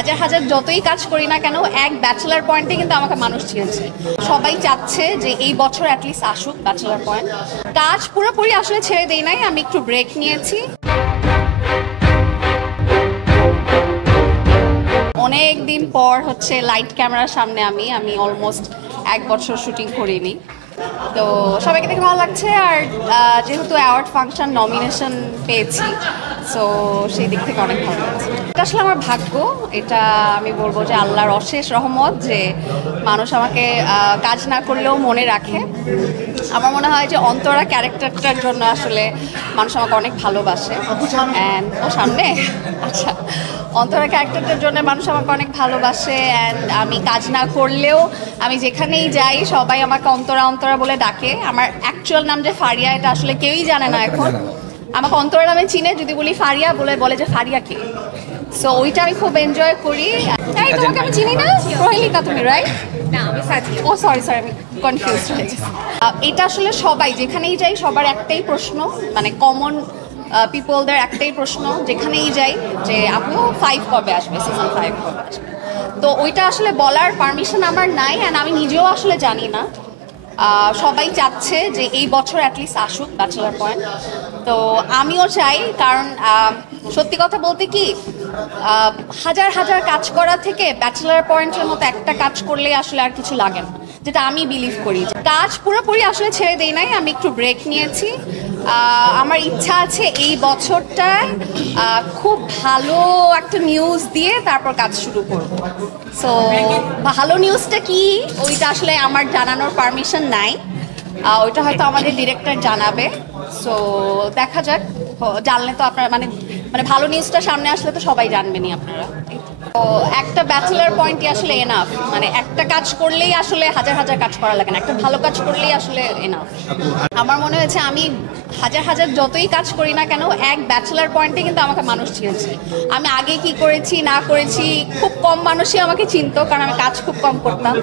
হাজার হাজার যতই কাজ করি না কেন এক ব্যাচেলার পয়েন্টে কিন্তু আমাকে মানুষ চিনেছে। সবাই চাচ্ছে যে এই বছর অ্যাটলিস্ট আসুক ব্যাচেলার পয়েন্ট। কাজ পুরোপুরি আসলে ছেড়ে দেই নাই, আমি একটু ব্রেক নিয়েছি। অনেক দিন পর হচ্ছে লাইট ক্যামেরার সামনে আমি অলমোস্ট 1 বছর শুটিং করিনি, তো সবাইকে দেখে ভালো লাগছে। আর যেহেতু অ্যাওয়ার্ড ফাংশন নমিনেশন পেয়েছি, সো সেই দিক থেকে অনেক ভালো লাগছে। এটা আসলে আমার ভাগ্য, এটা আমি বলবো যে আল্লাহর অশেষ রহমত যে মানুষ আমাকে কাজ না করলেও মনে রাখে। আমার মনে হয় যে অন্তরা ক্যারেক্টারটার জন্য আসলে মানুষ আমাকে অনেক ভালোবাসে। অ্যান্ড ও সামনে আচ্ছা, অন্তরা ক্যারেক্টারটার জন্য মানুষ আমাকে অনেক ভালোবাসে। অ্যান্ড আমি কাজ না করলেও আমি যেখানেই যাই সবাই আমাকে অন্তরা অন্তরা বলে ডাকে। আমার অ্যাকচুয়াল নাম যে ফারিয়া, এটা আসলে কেউই জানে না এখন। আমাকে অন্তরা নামে চিনে, যদি বলি ফারিয়া বলে যে ফারিয়া কে। সো ওইটা আমি খুব এনজয় করি। এই তোমাকে আমি চিনি না, প্রহেলিকা তুমি, রাইট? না, আমি সাজি। ও সরি আমি কনফিউজ হয়ে গেছি। এটা আসলে সবাই যেখানেই যাই সবার একটাই প্রশ্ন, মানে কমন পিপলদের একটাই প্রশ্ন যেখানেই যাই যে আপু 5 কবে আসবে, সিজন 5 কবে আসবে। তো ওইটা আসলে বলার পারমিশন আমার নাই, অ্যান্ড আমি নিজেও আসলে জানি না। সবাই চাচ্ছে যে এই বছর অ্যাটলিস্ট আসুক ব্যাচেলার পয়েন্ট, তো আমিও চাই। কারণ সত্যি কথা বলতে কি, হাজার হাজার কাজ করা থেকে ব্যাচেলার পয়েন্টের মতো একটা কাজ করলে আসলে আর কিছু লাগে না, যেটা আমি বিলিভ করি। কাজ পুরোপুরি আসলে ছেড়ে দেই নাই, আমি একটু ব্রেক নিয়েছি। আমার ইচ্ছা আছে এই বছরটায় খুব ভালো একটা নিউজ দিয়ে তারপর কাজ শুরু করব। সো ভালো নিউজটা কি ওইটা আসলে আমার জানানোর পারমিশন নাই, ওইটা হয়তো আমাদের ডিরেক্টর জানাবে। সো দেখা যাক, জানলে তো আপনারা মানে ভালো নিউজটা সামনে আসলে তো সবাই জানবেনই আপনারা। তো একটা ব্যাচেলার পয়েন্টই আসলে এনাফ, মানে একটা কাজ করলেই আসলে হাজার হাজার কাজ করা লাগে না, একটা ভালো কাজ করলেই আসলে এনাফ। আমার মনে হয়েছে আমি হাজার হাজার যতই কাজ করি না কেন এক ব্যাচেলার পয়েন্টে কিন্তু আমাকে মানুষ চিনেছে। আমি আগে কি করেছি না করেছি খুব কম মানুষই আমাকে চিনতো, কারণ আমি কাজ খুব কম করতাম।